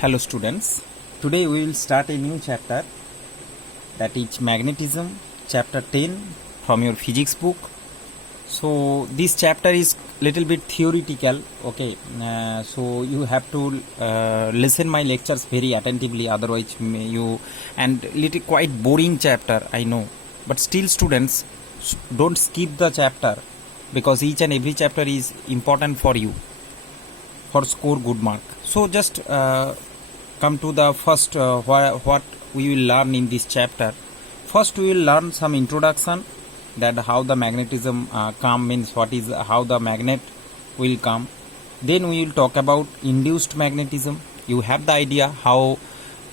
Hello students, today we will start a new chapter, that is magnetism, chapter 10 from your physics book. So this chapter is little bit theoretical, okay, so you have to listen my lectures very attentively, otherwise you, and little quite boring chapter I know, but still students don't skip the chapter because each and every chapter is important for you for score good mark. So just come to the first what we will learn in this chapter. First we will learn some introduction, that how the magnetism come, means what is how the magnet will come. Then we will talk about induced magnetism. You have the idea how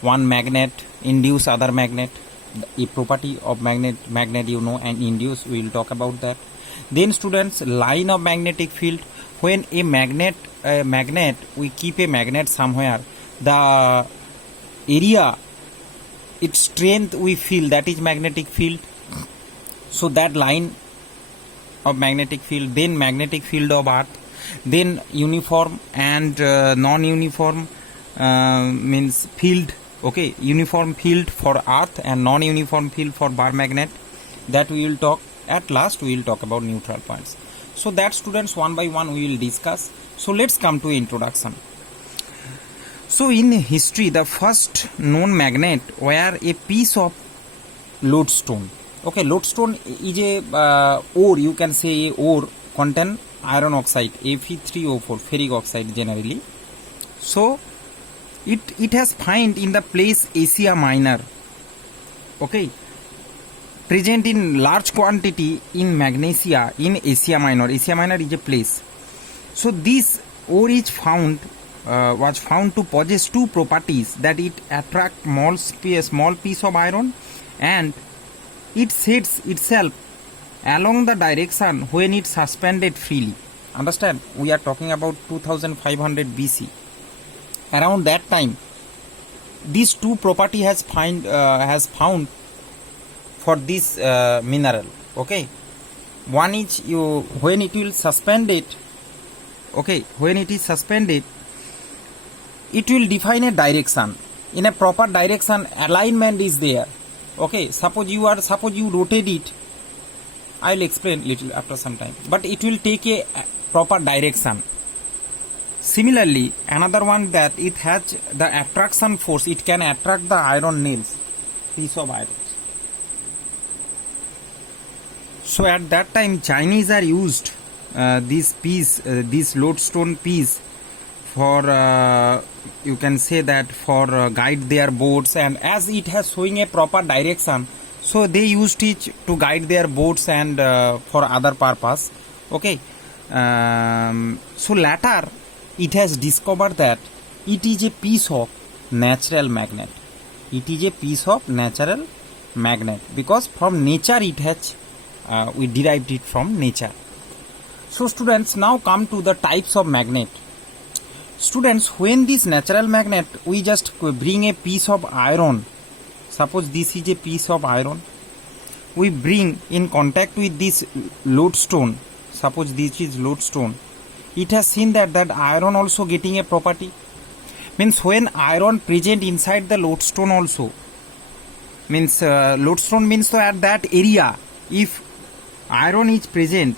one magnet induce other magnet, a property of magnet you know, and induce, we will talk about that. Then students, line of magnetic field. When a magnet we keep a magnet somewhere, the area, its strength we feel, that is magnetic field. So that line of magnetic field. Then magnetic field of earth. Then uniform and non-uniform means field, okay, uniform field for earth and non-uniform field for bar magnet, that we will talk. At last we will talk about neutral points. So that students, one by one we will discuss. So let's come to introduction. So in history, the first known magnet were a piece of lodestone. Okay, lodestone is a ore, you can say a ore contain iron oxide, Fe3O4, ferric oxide generally. So it has found in the place Asia Minor, okay, present in large quantity in Magnesia in Asia Minor. Asia Minor is a place. So this ore is was found to possess two properties, that it attract small piece of iron and it sets itself along the direction when it suspended freely. Understand? We are talking about 2500 BC. Around that time, these two property has found for this mineral. Okay, one is when it will suspend it. Okay, when it is suspended, it will define a direction. In a proper direction, alignment is there. Okay, suppose you rotate it. I will explain little after some time. But it will take a proper direction. Similarly, another one, that it has the attraction force. It can attract the iron nails, piece of iron. So at that time, Chinese are used this lodestone piece for you can say that for guide their boats, and as it has showing a proper direction, so they used it to guide their boats and for other purpose. Okay, so later it has discovered that it is a piece of natural magnet. It is a piece of natural magnet because from nature it has we derived it from nature. So students, now come to the types of magnet. Students, when this natural magnet, we just bring a piece of iron, suppose this is a piece of iron, we bring in contact with this lodestone, suppose this is lodestone, it has seen that iron also getting a property, means when iron present inside the lodestone also, means lodestone means so at that area, if iron is present,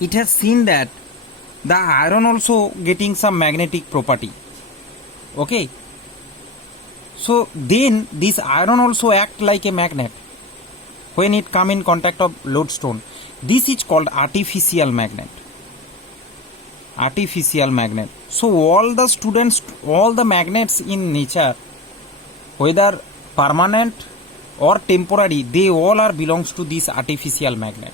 it has seen that the iron also getting some magnetic property. Okay, so then this iron also act like a magnet when it come in contact of lodestone. This is called artificial magnet. Artificial magnet. So all the students, all the magnets in nature, whether permanent or temporary, they all are belongs to this artificial magnet.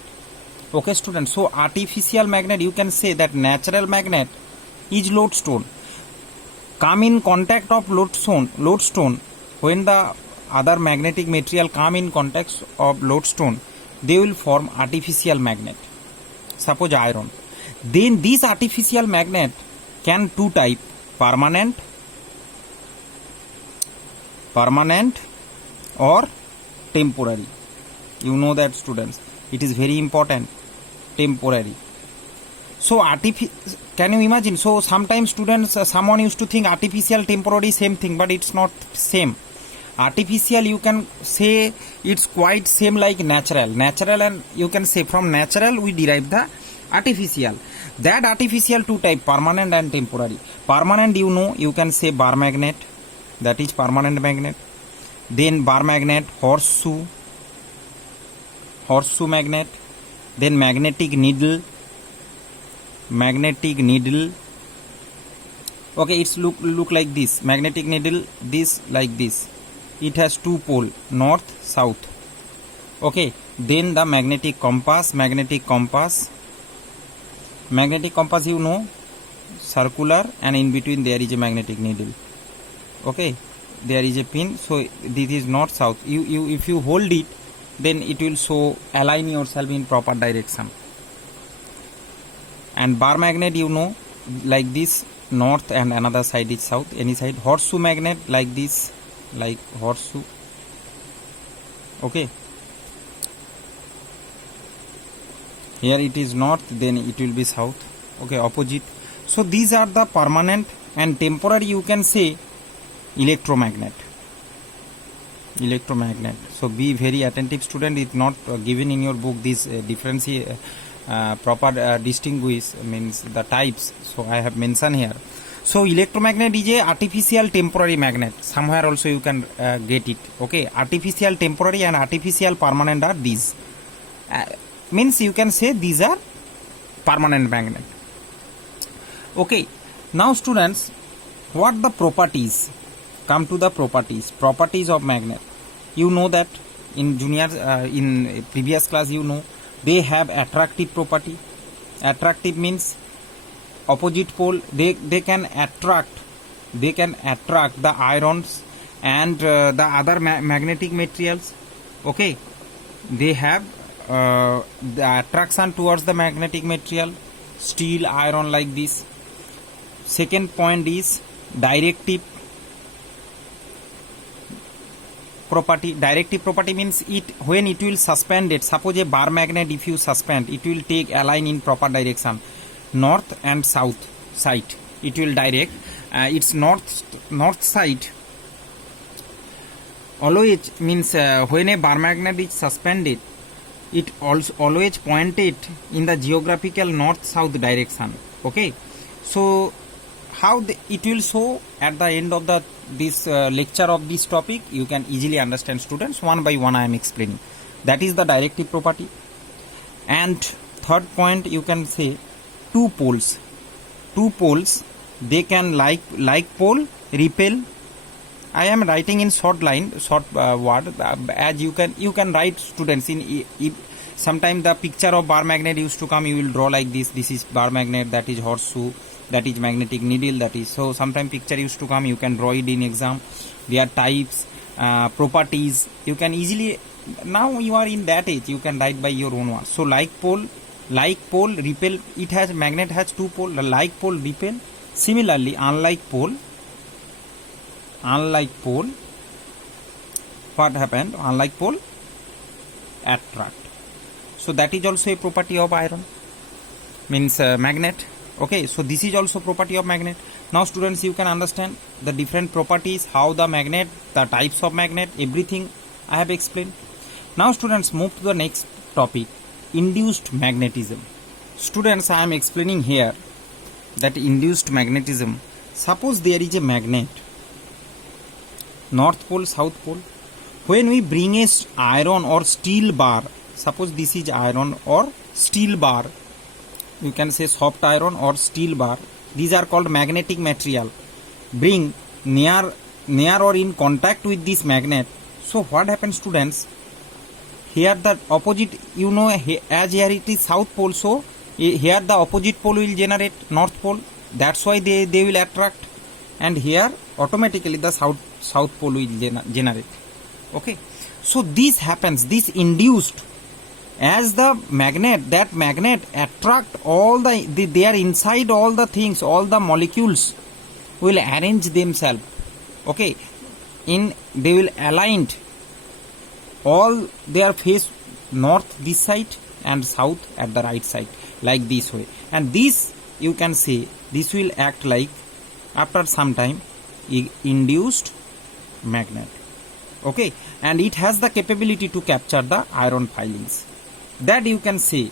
Okay students, so artificial magnet, you can say that natural magnet is lodestone. Come in contact of lodestone, when the other magnetic material come in contact of lodestone, they will form artificial magnet. Suppose iron. Then this artificial magnet can two type, permanent or temporary. You know that students, it is very important. Temporary. So can you imagine? So sometimes students, someone used to think artificial, temporary, same thing, but it's not same. Artificial, you can say it's quite same like natural. Natural, and you can say from natural we derive the artificial. That artificial two type, permanent and temporary. Permanent, you know, you can say bar magnet, that is permanent magnet. Then bar magnet, horseshoe magnet. Then magnetic needle. Okay, it's look like this. Magnetic needle, this like this. It has two pole, north, south. Okay, then the magnetic compass. Magnetic compass, you know, circular, and in between there is a magnetic needle. Okay, there is a pin, so this is north, south. You if you hold it, then it will show align yourself in proper direction. And bar magnet, you know, like this, north, and another side is south, any side. Horseshoe magnet, like this, like horseshoe. Okay, here it is north, then it will be south. Okay, opposite. So these are the permanent, and temporary you can say electromagnet. So be very attentive, student. It's not given in your book this difference, proper distinguish means the types, so I have mentioned here. So electromagnet is a artificial temporary magnet. Somewhere also you can get it. Okay, artificial temporary and artificial permanent are these. Means you can say these are permanent magnet. Okay, now students, what the properties? Come to the properties of magnet. You know that in junior, in previous class, you know, they have attractive property. Attractive means opposite pole, they can attract the irons and the other magnetic materials. Okay, they have the attraction towards the magnetic material, steel, iron, like this. Second point is directive property. Directive property means it when it will suspend it. Suppose a bar magnet, if you suspend, it will take align in proper direction, north and south side. It will direct its north side. Always means when a bar magnet is suspended, it also always pointed in the geographical north-south direction. Okay, so how it will show at the end of this lecture of this topic, you can easily understand, students. One by one I am explaining. That is the directive property. And third point, you can say two poles, they can like pole repel. I am writing in short word, as you can write, students. In sometimes the picture of bar magnet used to come, you will draw like this. This is bar magnet, that is horseshoe, that is magnetic needle, that is. So sometimes picture used to come, you can draw it in exam. Their types, properties, you can easily. Now you are in that age, you can write by your own words. So like pole repel. It has magnet has two pole. Like pole repel. Similarly, unlike pole, what happened? Unlike pole, attract. So that is also a property of iron, means magnet. Okay, so this is also property of magnet. Now students, you can understand the different properties, how the magnet, the types of magnet, everything I have explained. Now students, move to the next topic, induced magnetism. Students, I am explaining here that induced magnetism. Suppose there is a magnet, north pole, south pole. When we bring a iron or steel bar, suppose this is iron or steel bar, you can say soft iron or steel bar, these are called magnetic material, bring near or in contact with this magnet. So what happens, students? Here the opposite, you know, as here it is south pole, so here the opposite pole will generate north pole, that's why they will attract, and here automatically the south pole will generate. Okay, so this happens, this induced, as the magnet, that magnet attract all they are inside, all the things, all the molecules will arrange themselves. Okay, they will align all their face north this side and south at the right side, like this way. And this you can say this will act like after some time induced magnet. Okay, and it has the capability to capture the iron filings. That you can say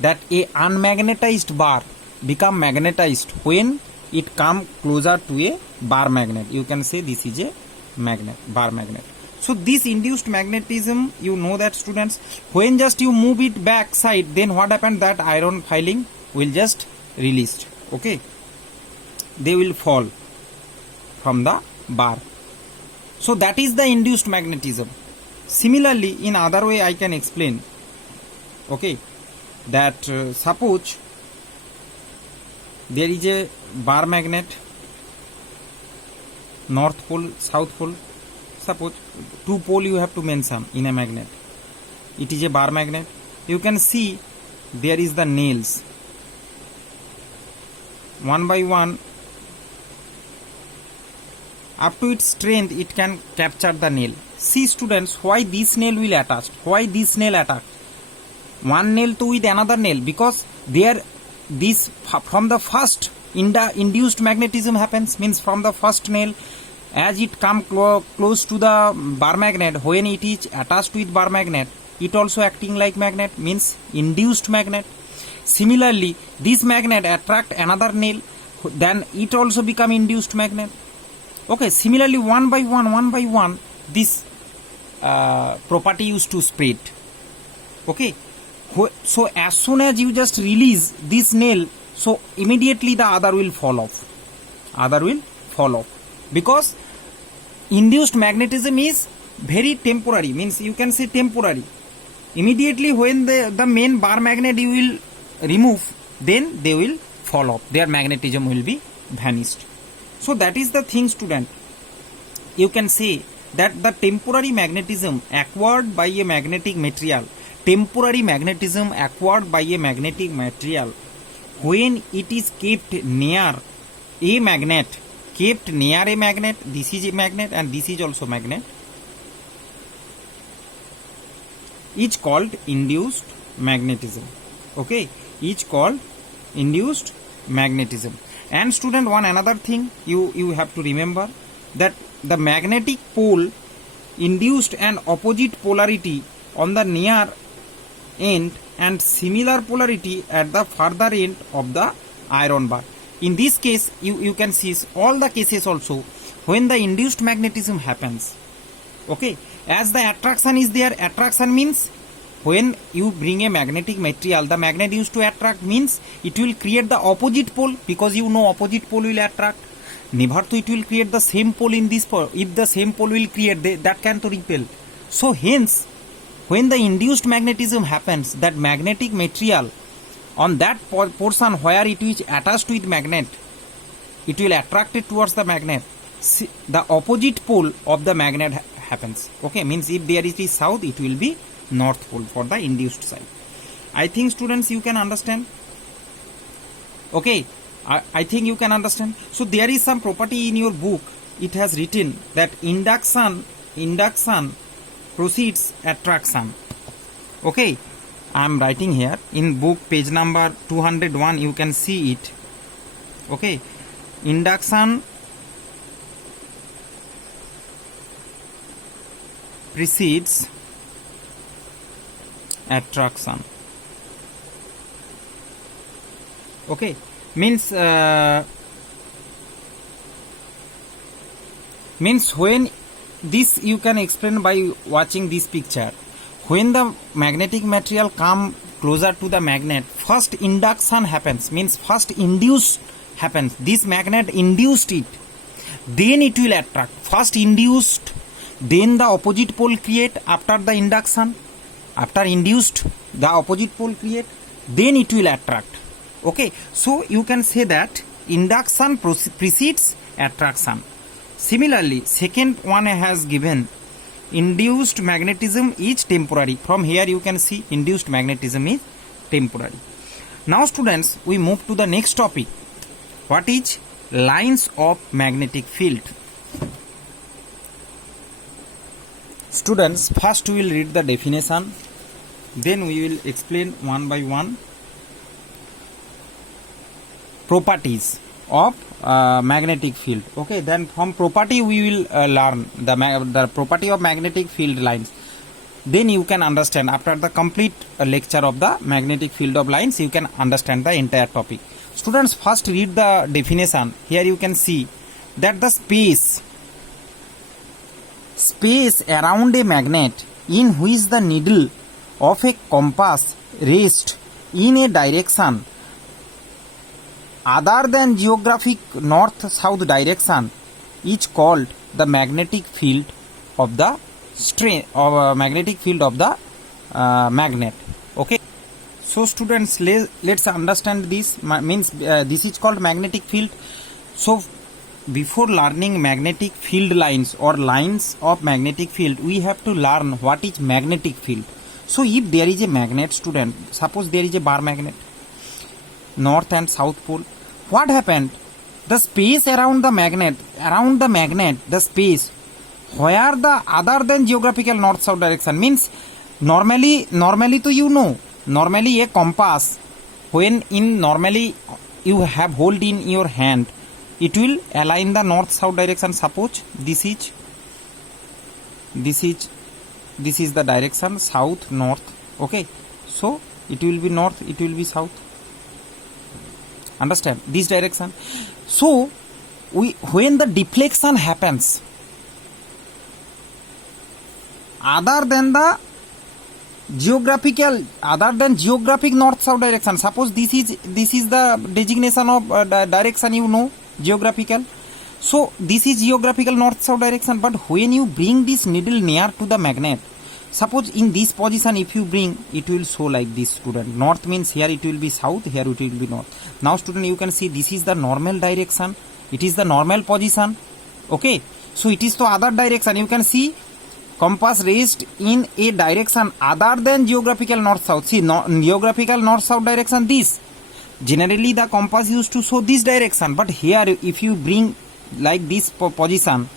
that a unmagnetized bar become magnetized when it come closer to a bar magnet. You can say this is a magnet, bar magnet. So this induced magnetism, you know that students, when just you move it back side, then what happened, that iron filing will just released. Okay, they will fall from the bar. So that is the induced magnetism. Similarly, in other way I can explain. Okay, that suppose there is a bar magnet, north pole, south pole. Suppose two pole you have to mention in a magnet. It is a bar magnet. You can see there is the nails. One by one, up to its strength, it can capture the nail. See students, why this nail will attach? Why this nail attach? One nail to with another nail, because there this from the first induced magnetism happens, means from the first nail, as it come close to the bar magnet, when it is attached with bar magnet, it also acting like magnet, means induced magnet. Similarly, this magnet attract another nail, then it also become induced magnet. Okay, similarly one by one, this property used to spread. Okay, so as soon as you just release this nail, so immediately the other will fall off, because induced magnetism is very temporary, means you can say temporary. Immediately when the main bar magnet you will remove, then they will fall off, their magnetism will be vanished. So that is the thing student, you can say that the temporary magnetism acquired by a magnetic material, when it is kept near a magnet, this is a magnet and this is also magnet, each called induced magnetism. Okay, each called induced magnetism. And student, one another thing you have to remember, that the magnetic pole induced an opposite polarity on the near end and similar polarity at the further end of the iron bar. In this case, you can see all the cases also when the induced magnetism happens. Okay, as the attraction is there, attraction means when you bring a magnetic material, the magnet used to attract, means it will create the opposite pole, because you know opposite pole will attract. Never to it will create the same pole in this pole. If the same pole will create, that can to repel. So hence, when the induced magnetism happens, that magnetic material on that portion where it is attached with magnet, it will attract it towards the magnet. See, the opposite pole of the magnet happens. Okay, means if there is south, it will be north pole for the induced side. I think students you can understand. Okay, I think you can understand. So there is some property in your book, it has written that induction precedes attraction. Okay, I am writing here in book page number 201, you can see it. Okay, induction precedes attraction. Okay, means when this you can explain by watching this picture. When the magnetic material come closer to the magnet, first induction happens, means first induce happens. This magnet induced it, then it will attract. First induced, then the opposite pole create after the induction. After induced, the opposite pole create, then it will attract. Okay, so you can say that induction precedes attraction. Similarly, second one has given induced magnetism is temporary. From here you can see induced magnetism is temporary. Now students, we move to the next topic. What is lines of magnetic field? Students, first we will read the definition, then we will explain one by one. properties of magnetic field. Okay, then from property we will learn the property of magnetic field lines. Then you can understand, after the complete lecture of the magnetic field of lines, you can understand the entire topic. Students, first read the definition. Here you can see that the space around a magnet in which the needle of a compass rests in a direction other than geographic north-south direction is called the magnetic field of the magnetic field of the magnet. Okay, so students, let's understand this. Means this is called magnetic field. So before learning magnetic field lines or lines of magnetic field, we have to learn what is magnetic field. So if there is a magnet, student, suppose there is a bar magnet, north and south pole, what happened? The space around the magnet, the space where the other than geographical north south direction, means normally to you know, normally a compass, when normally you have hold in your hand, it will align the north south direction. Suppose this is the direction, south north. Okay, so it will be north, it will be south. Understand this direction? So when the deflection happens other than geographic north south direction, suppose this is the designation of direction, you know, geographical. So this is geographical north south direction, but when you bring this needle near to the magnet, suppose in this position if you bring, it will show like this, student. North means here it will be south, here it will be north. Now student, you can see this is the normal direction, it is the normal position. Okay, so it is the other direction. You can see compass raised in a direction other than geographical north south. See, geographical north south direction, this generally the compass used to show this direction, but here if you bring like this position,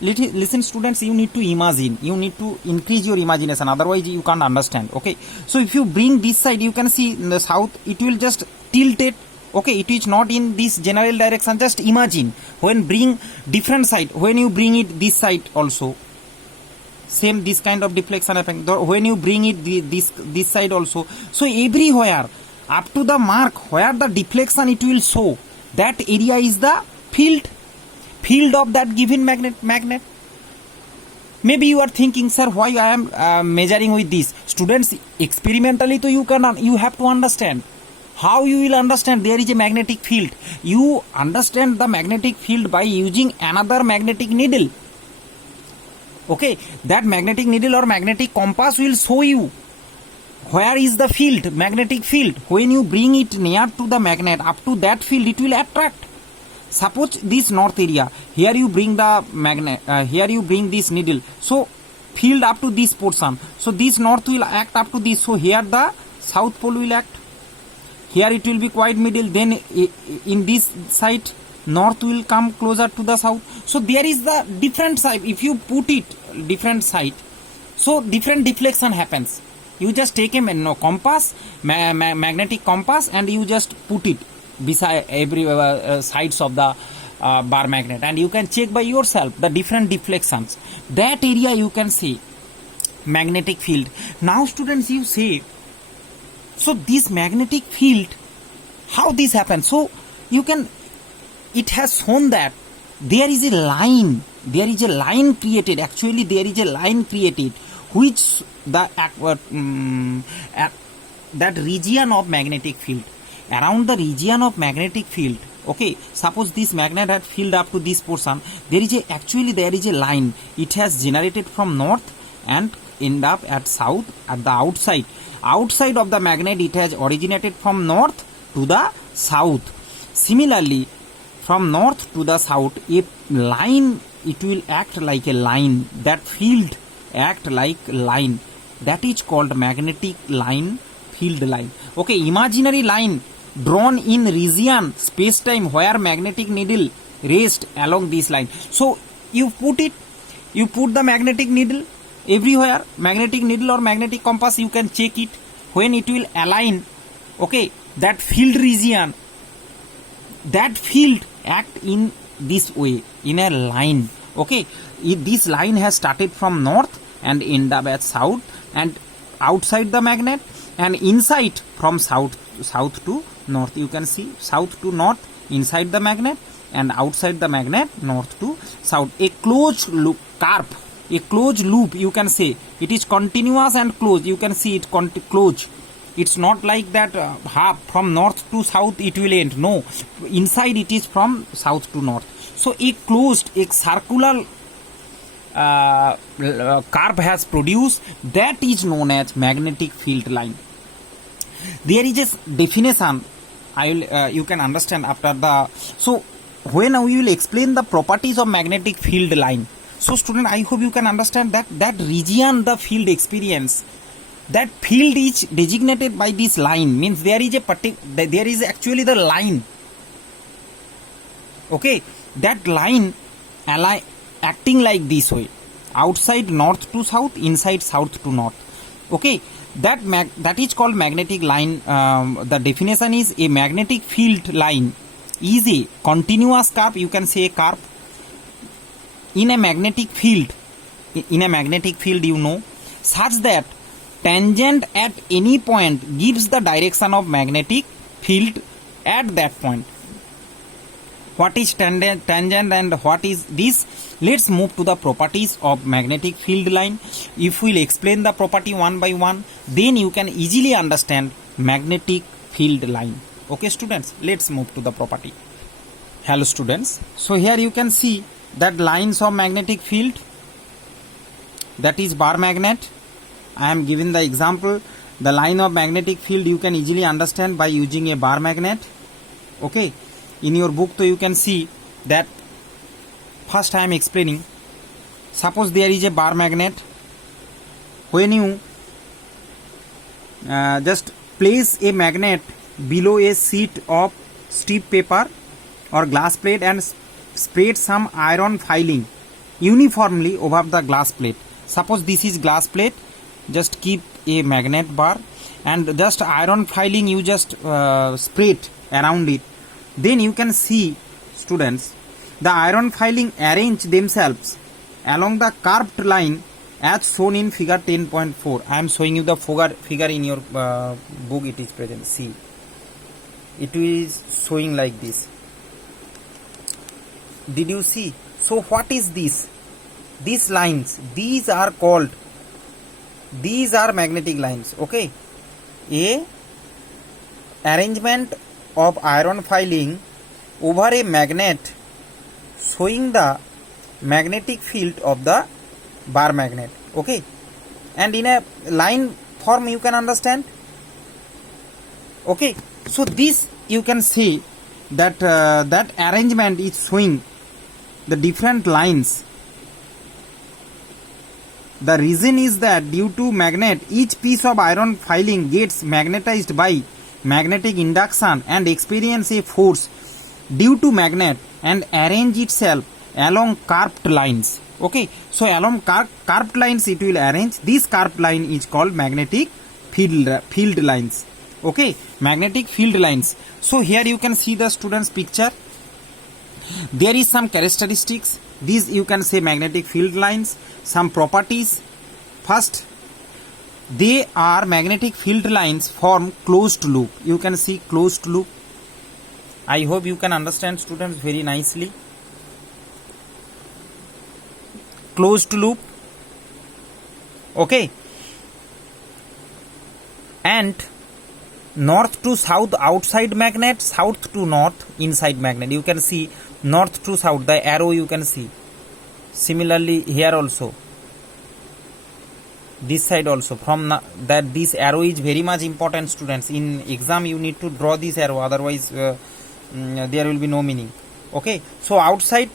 listen students, you need to imagine, you need to increase your imagination, otherwise you can't understand. Okay, so if you bring this side, you can see in the south it will just tilt it. Okay, it is not in this general direction. Just imagine when bring different side, when you bring it this side also, same this kind of deflection happening. When you bring it this side also, so everywhere up to the mark where the deflection it will show, that area is the field of that given magnet. Maybe you are thinking, sir, why I am measuring with this? Students, experimentally to you have to understand. How you will understand there is a magnetic field? You understand the magnetic field by using another magnetic needle. Okay, that magnetic needle or magnetic compass will show you where is the field, magnetic field. When you bring it near to the magnet, up to that field it will attract. Suppose this north area, here you bring the magnet, here you bring this needle, so field up to this portion, so this north will act up to this, so here the south pole will act, here it will be quite middle, then in this side north will come closer to the south. So there is the different side, if you put it different side, so different deflection happens. You just take a compass, magnetic compass, and you just put it beside every sides of the bar magnet, and you can check by yourself the different deflections. That area you can see magnetic field. Now students, you say, so this magnetic field, how this happens? So you can, it has shown that there is a line created. Actually there is a line created which that region of magnetic field, around the region of magnetic field. Okay, suppose this magnet had filled up to this portion, there is a line, it has generated from north and end up at south at the outside of the magnet. It has originated from north to the south. Similarly, from north to the south, a line, it will act like a line, that field act like line, that is called magnetic line, field line. Okay, imaginary line drawn in region space-time where magnetic needle rests along this line. So you put the magnetic needle everywhere, magnetic needle or magnetic compass, you can check it when it will align. Okay, that field region that field act in this way, in a line. Okay, this line has started from north and end up at south, and outside the magnet, and inside from south to north. You can see south to north inside the magnet, and outside the magnet north to south. A closed loop curve, a closed loop, you can say. It is continuous and closed. You can see it closed. It's not like that half from north to south it will end. No, inside it is from south to north. So a closed, a circular curve has produced, that is known as magnetic field line. There is a definition I will you can understand after the. So when we will explain the properties of magnetic field line, so student, I hope you can understand that region the field experience, that field is designated by this line, means there is there is actually the line. Okay, that line acting like this way, outside north to south, inside south to north. Okay, that is called magnetic line. The definition is a magnetic field line is a continuous curve, you can say a curve in a magnetic field, you know, such that tangent at any point gives the direction of magnetic field at that point. What is tangent and what is this? Let's move to the properties of magnetic field line. If we'll explain the property one by one, then you can easily understand magnetic field line. Okay students, let's move to the property. Hello students, so here you can see that lines of magnetic field, that is bar magnet. I am giving the example. The line of magnetic field you can easily understand by using a bar magnet. Okay, in your book so you can see that. First I am explaining. Suppose there is a bar magnet. When you just place a magnet below a sheet of stiff paper or glass plate and spread some iron filing uniformly over the glass plate. Suppose this is glass plate, just keep a magnet bar and just iron filing you just spread around it. Then you can see students, the iron filing arrange themselves along the curved line as shown in figure 10.4. I am showing you the figure in your book, it is present. See, it is showing like this. Did you see? So what is this? These lines, these are magnetic lines. Okay, a arrangement of iron filing over a magnet showing the magnetic field of the bar magnet. Okay, and in a line form you can understand. Okay, so this you can see that that arrangement is showing the different lines. The reason is that due to magnet, each piece of iron filing gets magnetized by magnetic induction and experience a force due to magnet and arrange itself along curved lines. Okay, so along curved lines it will arrange. This curved line is called magnetic field lines. Okay, magnetic field lines. So here you can see the students picture. There is some characteristics. These you can say magnetic field lines. Some properties. First, they are magnetic field lines form closed loop. You can see closed loop. I hope you can understand students very nicely. Closed loop. Okay. And north to south outside magnet, south to north inside magnet. You can see north to south, the arrow you can see. Similarly here also, this side also, from that this arrow is very much important students. In exam you need to draw this arrow, otherwise there will be no meaning. Okay, so outside,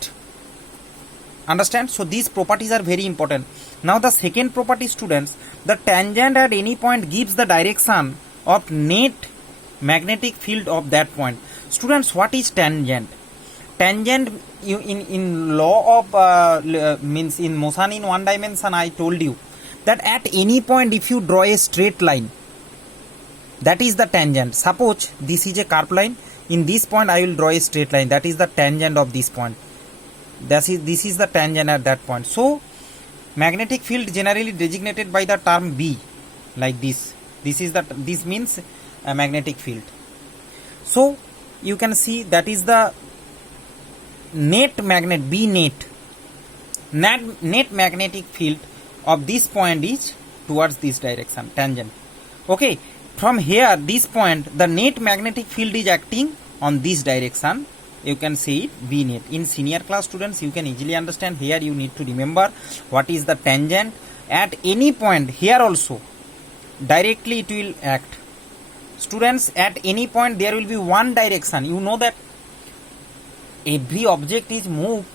understand? So these properties are very important. Now the second property students, the tangent at any point gives the direction of net magnetic field of that point. Students, what is tangent? Tangent, you in law of means in motion in one dimension, I told you that at any point if you draw a straight line, that is the tangent. Suppose this is a curved line, In this point I will draw a straight line, that is the tangent of this point. This is the tangent at that point. So magnetic field generally designated by the term B, like this. This means a magnetic field. So you can see that is the net magnet, B net. Net magnetic field of this point is towards this direction, tangent. Okay, from here, this point, the net magnetic field is acting on this direction. You can see it V net. In senior class students, you can easily understand. Here you need to remember what is the tangent. At any point, here also, directly it will act. Students, at any point there will be one direction. You know that every object is moved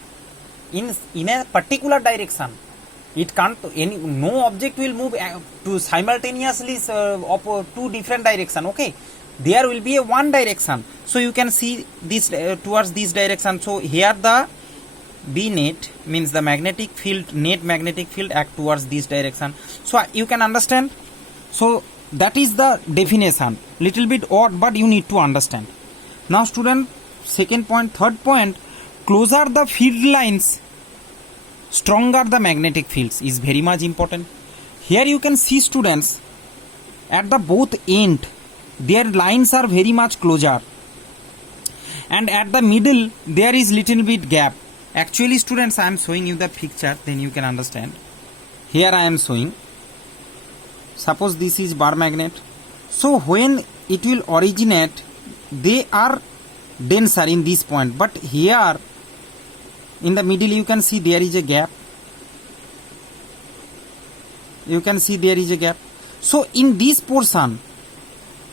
in a particular direction. It can't, no object will move to simultaneously of two different direction. Okay, there will be a one direction. So you can see this towards this direction. So here the B net means the magnetic field, net magnetic field act towards this direction. So you can understand. So that is the definition. Little bit odd, but you need to understand. Now student, second point, third point, closer the field lines, stronger the magnetic fields is very much important. Here you can see students, at the both end, their lines are very much closer. And at the middle, there is little bit gap. Actually students, I am showing you the picture, then you can understand. Here I am showing. Suppose this is bar magnet. So when it will originate, they are denser in this point. But here, in the middle, you can see there is a gap. You can see there is a gap. So in this portion,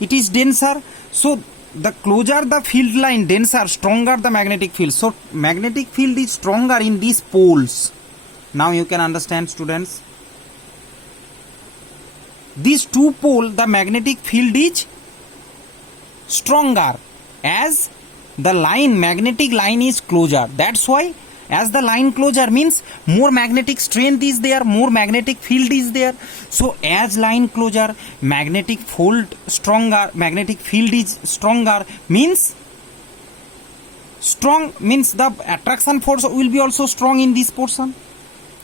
it is denser. So the closer the field line, denser, stronger the magnetic field. So magnetic field is stronger in these poles. Now you can understand students. These two poles, the magnetic field is stronger as the line, magnetic line is closer. That's why as the line closer means more magnetic strength is there, more magnetic field is there. So as line closer, magnetic field stronger, magnetic field is stronger, means strong, means the attraction force will be also strong in this portion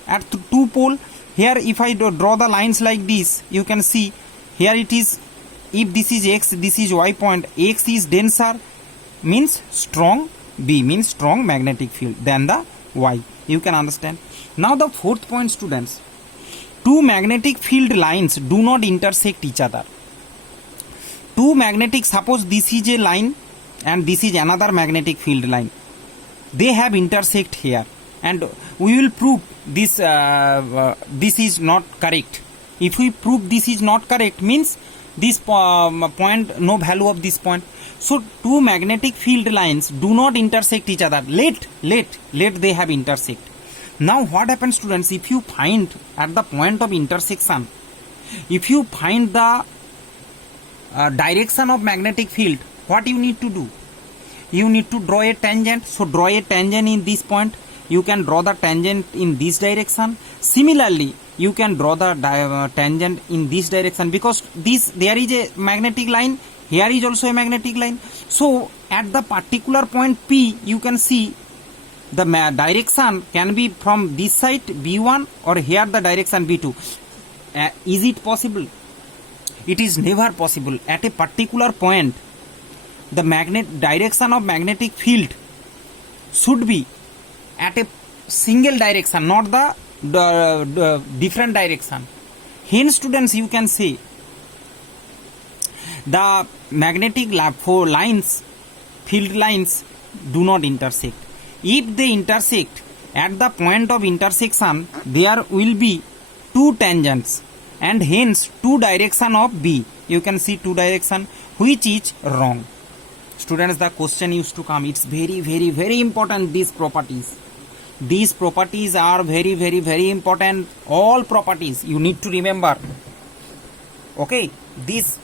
at two pole. Here if I draw the lines like this, you can see here it is, if this is X, this is Y point, X is denser means strong, B means strong magnetic field than the Y. You can understand. Now the fourth point students, two magnetic field lines do not intersect each other. Two magnetic, suppose this is a line and this is another magnetic field line. They have intersect here and we will prove this this is not correct. If we prove this is not correct means this point, no value of this point. So two magnetic field lines do not intersect each other. Let they have intersect. Now what happens students, if you find at the point of intersection, if you find the direction of magnetic field, what you need to do? You need to draw a tangent. So draw a tangent in this point. You can draw the tangent in this direction. Similarly, you can draw the tangent in this direction, because there is a magnetic line, here is also a magnetic line. So at the particular point P, you can see the direction can be from this side B1 or here the direction B2. Is it possible? It is never possible. At a particular point, the direction of magnetic field should be at a single direction, not the different direction. Hence students, you can say the magnetic lines, field lines do not intersect. If they intersect, at the point of intersection there will be two tangents and hence two direction of B. You can see two direction, which is wrong. Students, the question used to come, it's very important, these properties. These properties are very important. All properties you need to remember. Okay, this,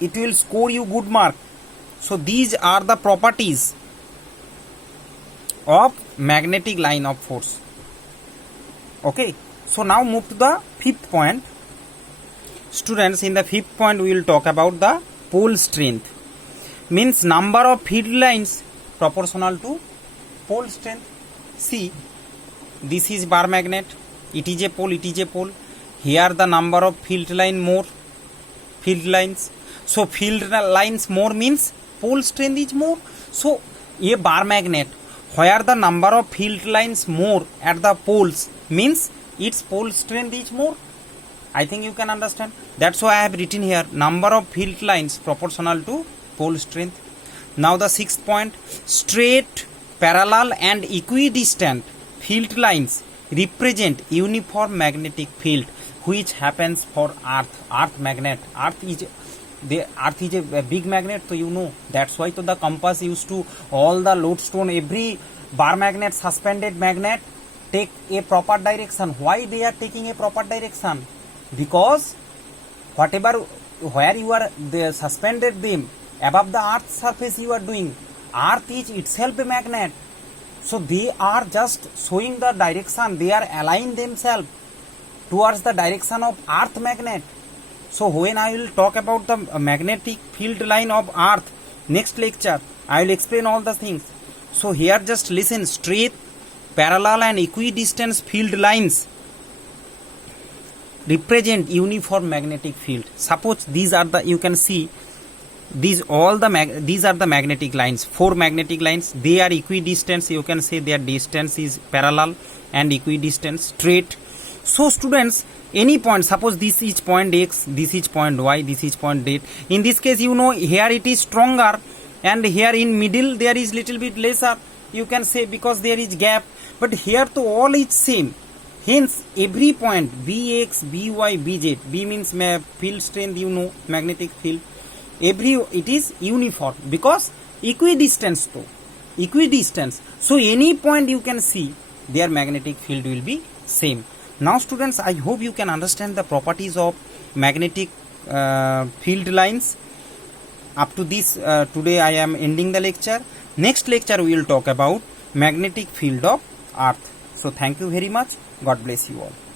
it will score you good mark. So these are the properties of magnetic line of force. Okay, so now move to the fifth point. Students, in the fifth point we will talk about the pole strength. means number of field lines proportional to pole strength. See, this is bar magnet, it is a pole, it is a pole. Here the number of field line more, field lines. So field lines more means pole strength is more. So a bar magnet where the number of field lines more at the poles means its pole strength is more. I think you can understand. That's why I have written here number of field lines proportional to pole strength. Now the sixth point, straight, parallel and equidistant field lines represent uniform magnetic field which happens for earth magnet. Earth is a big magnet, so you know, that's why to the compass used to all the lodestone, every bar magnet, suspended magnet take a proper direction. Why they are taking a proper direction? Because where you are suspended them above the earth's surface you are doing, earth is itself a magnet, so they are just showing the direction, they are aligning themselves towards the direction of earth magnet. So when I will talk about the magnetic field line of earth next lecture, I will explain all the things. So here just listen, straight, parallel and equidistant field lines represent uniform magnetic field. Suppose these are the, you can see these are the magnetic lines, 4 magnetic lines, they are equidistant, you can say their distance is parallel and equidistant, straight. So students, any point, suppose this is point x, this is point y, this is point z. In this case, you know, here it is stronger and here in middle there is little bit lesser, you can say, because there is gap, but here to all is same. Hence every point bx, by, bz, b means field strength, you know, magnetic field, it is uniform because equidistance. So any point you can see their magnetic field will be same. Now students, I hope you can understand the properties of magnetic field lines. Up to this, today I am ending the lecture. Next lecture we will talk about magnetic field of earth. So thank you very much. God bless you all.